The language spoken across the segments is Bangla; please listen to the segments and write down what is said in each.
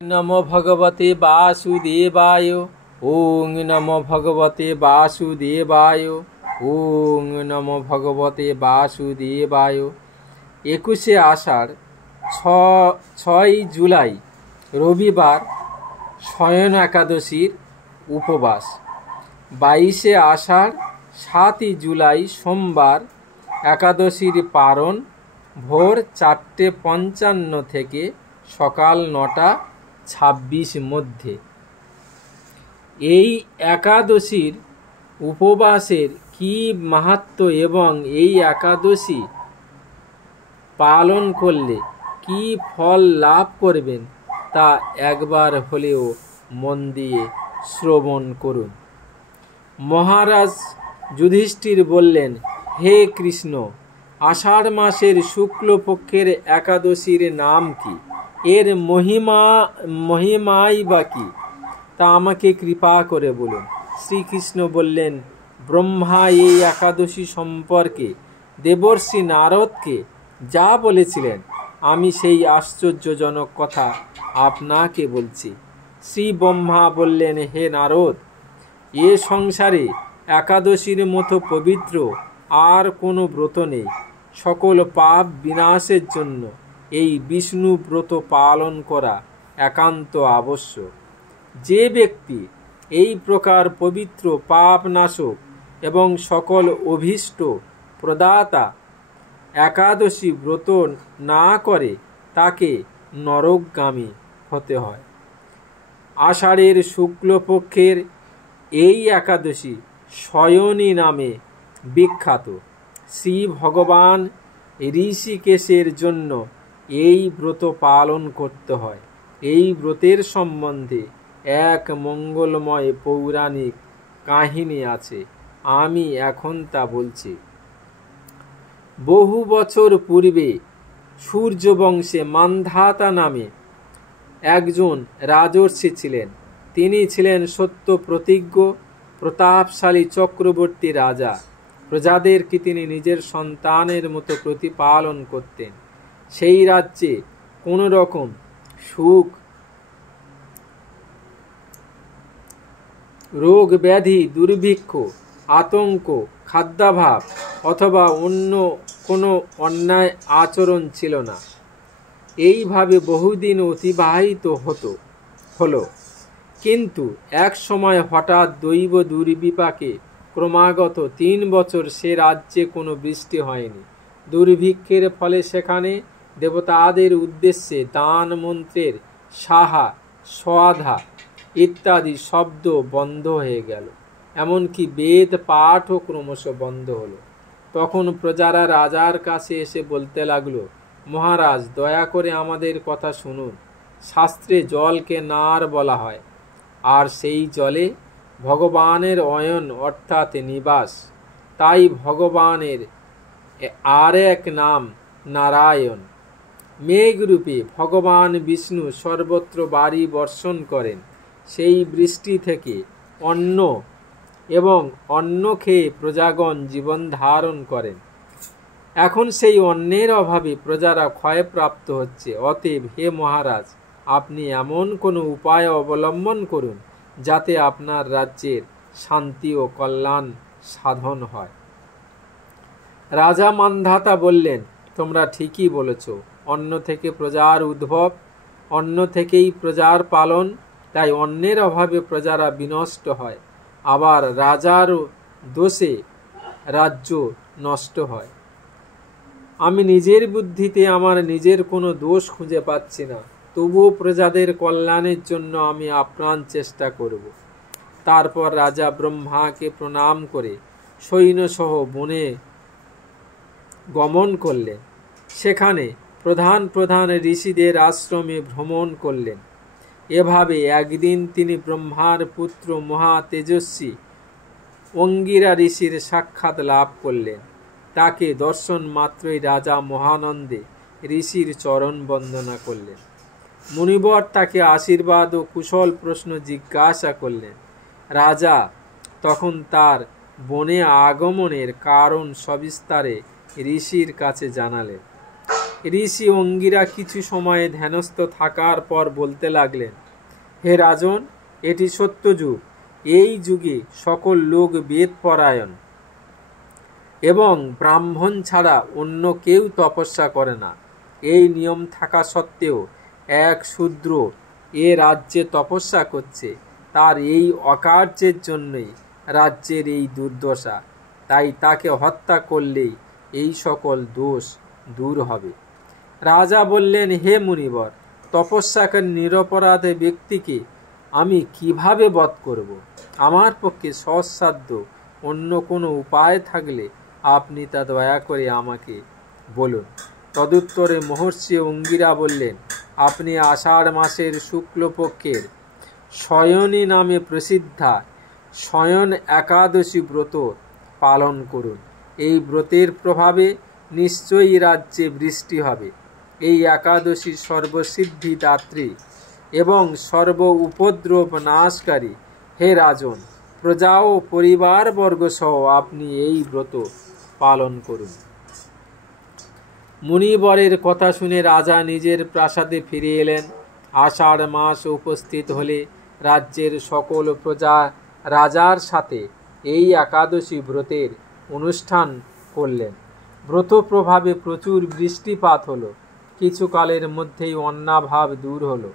नमो भगवते वासुदेवाय। ओं नमो भगवते वासुदेवाय। ओं नमो भगवते वासुदेवाय। 21শে আষাঢ় 6ই জুলাই রবিবার শয়ন একাদশীর উপবাস। 22শে আষাঢ় 7ই জুলাই সোমবার একাদশীর পারণ ভোর 4:55 থেকে সকাল 9:26 মধ্যে। এই একাদশীর উপবাসের কি মাহাত্ম্য এবং এই একাদশী পালন করলে কি ফল লাভ করবেন তা একবার হলেও মন দিয়ে শ্রবণ করুন। মহারাজ যুধিষ্ঠির বললেন, হে কৃষ্ণ, আষাঢ় মাসের শুক্লপক্ষের একাদশীর নাম কি? এর মহিমাই বা কি, তা আমাকে কৃপা করে বলুন। শ্রীকৃষ্ণ বললেন, ব্রহ্মা এই একাদশী সম্পর্কে দেবর্ষি নারদকে যা বলেছিলেন আমি সেই আশ্চর্যজনক কথা আপনাকে বলছি। শ্রী ব্রহ্মা বললেন, হে নারদ, এ সংসারে একাদশীর মতো পবিত্র আর কোনো ব্রত নেই। সকল পাপ বিনাশের জন্য এই বিষ্ণু ব্রত পালন করা একান্ত আবশ্যক। যে ব্যক্তি এই প্রকার পবিত্র পাপ নাশক এবং সকল অভীষ্ট প্রদাতা একাদশী ব্রত না করে তাকে নরকগামী হতে হয়। আষাঢ়ের শুক্লপক্ষের এই একাদশী শয়নী নামে বিখ্যাত। শ্রী ভগবান ঋষিকেশের জন্য এই ব্রত পালন করতে হয়। এই ব্রতের সম্বন্ধে এক মঙ্গলময় পৌরাণিক কাহিনী আছে, আমি এখন তা বলছি। বহু বছর পূর্বে সূর্যবংশে মান্ধাতা নামে একজন রাজর্ষি ছিলেন। তিনি ছিলেন সত্য প্রতিজ্ঞ প্রতাপশালী চক্রবর্তী রাজা। প্রজাদেরকে তিনি নিজের সন্তানের মতো প্রতিপালন করতেন। সেই রাজ্যে কোনো রকম সুখ, রোগ ব্যাধি, দুর্ভিক্ষ, আতঙ্ক, খাদ্যাভাব অথবা অন্য কোনো অন্যায় আচরণ ছিল না। এইভাবে বহুদিন অতিবাহিত হলো। কিন্তু এক সময় হঠাৎ দৈব দুর্বিপাকে ক্রমাগত 3 বছর সে রাজ্যে কোনো বৃষ্টি হয়নি। দুর্ভিক্ষের ফলে সেখানে দেবতাদের উদ্দেশ্যে দান মন্ত্রের সাহা সোয়াধা ইত্যাদি শব্দ বন্ধ হয়ে গেল। এমনকি বেদ পাঠও ক্রমশ বন্ধ হলো। তখন প্রজারা রাজার কাছে এসে বলতে লাগলো, মহারাজ, দয়া করে আমাদের কথা শুনুন। শাস্ত্রে জলকে নার বলা হয়, আর সেই জলে ভগবানের অয়ন অর্থাৎ নিবাস। তাই ভগবানের আর এক নাম নারায়ণ। মেঘরূপে ভগবান বিষ্ণু সর্বত্র বাড়ি বর্ষণ করেন। সেই বৃষ্টি থেকে অন্ন এবং অন্ন খেয়ে প্রজাগণ জীবন ধারণ করেন। এখন সেই অন্নের অভাবে প্রজারা ক্ষয়প্রাপ্ত হচ্ছে। অতএব হে মহারাজ, আপনি এমন কোনো উপায় অবলম্বন করুন যাতে আপনার রাজ্যের শান্তি ও কল্যাণ সাধন হয়। রাজা মান্ধাতা বললেন, তোমরা ঠিকই বলেছ। অন্ন থেকে প্রজার উদ্ভব, অন্ন থেকেই প্রজার পালন। তাই অন্নের অভাবে প্রজারা বিনষ্ট হয়। আবার রাজারও দোষে রাজ্য নষ্ট হয়। আমি নিজের বুদ্ধিতে আমার নিজের কোনো দোষ খুঁজে পাচ্ছি না, তবুও প্রজাদের কল্যাণের জন্য আমি আপ্রাণ চেষ্টা করব। তারপর রাজা ব্রহ্মাকে প্রণাম করে সৈন্যসহ বনে গমন করলেন। সেখানে প্রধান প্রধান ঋষিদের আশ্রমে ভ্রমণ করলেন। এভাবে একদিন তিনি ব্রহ্মার পুত্র মহা তেজস্বী অঙ্গিরা ঋষির সাক্ষাৎ লাভ করলেন। তাকে দর্শন মাত্রই রাজা মহানন্দে ঋষির চরণ বন্দনা করলেন। মুনিবর তাকে আশীর্বাদ ও কুশল প্রশ্ন জিজ্ঞাসা করলেন। রাজা তখন তার বনে আগমনের কারণ সবিস্তারে ঋষির কাছে জানালেন। ঋষি অঙ্গিরা কিছু সময় ধ্যানস্থ থাকার পর বলতে লাগলেন, হে রাজন, এটি সত্য যুগ। এই যুগে সকল লোক বেদ পরায়ণ এবং ব্রাহ্মণ ছাড়া অন্য কেউ তপস্যা করে না। এই নিয়ম থাকা সত্ত্বেও এক শূদ্র এ রাজ্যে তপস্যা করছে। তার এই অকার্যের জন্যই রাজ্যের এই দুর্দশা। তাই তাকে হত্যা করলেই এই সকল দোষ দূর হবে। রাজা বললেন, হে মুনিবর, তপস্যাকারী নিরপরাধ ব্যক্তিকে আমি কিভাবে বধ করব? আমার পক্ষে সহজসাধ্য অন্য কোনো উপায় থাকলে আপনি তা দয়া করে আমাকে বলুন। তদুত্তরে মহর্ষি অঙ্গিরা বললেন, আপনি আষাঢ় মাসের শুক্লপক্ষের শয়নী নামে প্রসিদ্ধা শয়ন একাদশী ব্রত পালন করুন। এই ব্রতের প্রভাবে নিশ্চয়ই রাজ্যে বৃষ্টি হবে। এই একাদশী সর্বসিদ্ধি দাত্রী এবং সর্ব উপদ্রব নাশকারী। হে রাজন, প্রজা ও পরিবারবর্গ সহ আপনি এই ব্রত পালন করুন। মুনিবরের কথা শুনে রাজা নিজের প্রাসাদে ফিরে এলেন। আষাঢ় মাস উপস্থিত হলে রাজ্যের সকল প্রজা রাজার সাথে এই একাদশী ব্রতের অনুষ্ঠান করলেন। ব্রত প্রভাবে প্রচুর বৃষ্টিপাত হলো। কিছুকালের মধ্যেই অন্নাভাব দূর হলো।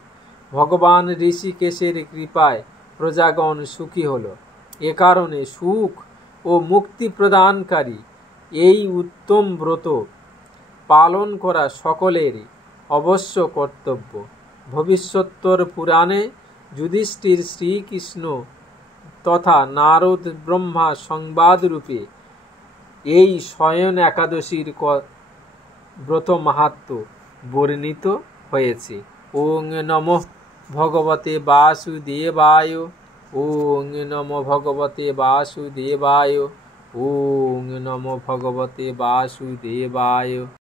ভগবান ঋষিকেশের কৃপায় প্রজাগণ সুখী হলো। এ কারণে সুখ ও মুক্তি প্রদানকারী এই উত্তম ব্রত পালন করা সকলেরই অবশ্য কর্তব্য। ভবিষ্যোত্তর পুরাণে যুধিষ্ঠির শ্রীকৃষ্ণ তথা নারদ ব্রহ্মা সংবাদরূপে এই শয়ন একাদশীর ব্রত মাহাত্ম্য বর্ণিত হয়েছে। ওং নমঃ ভগবতে বাসুদেবায়। ওং নমো ভগবতে বাসুদেবায়। ওং নমো ভগবতে বাসুদেবায়।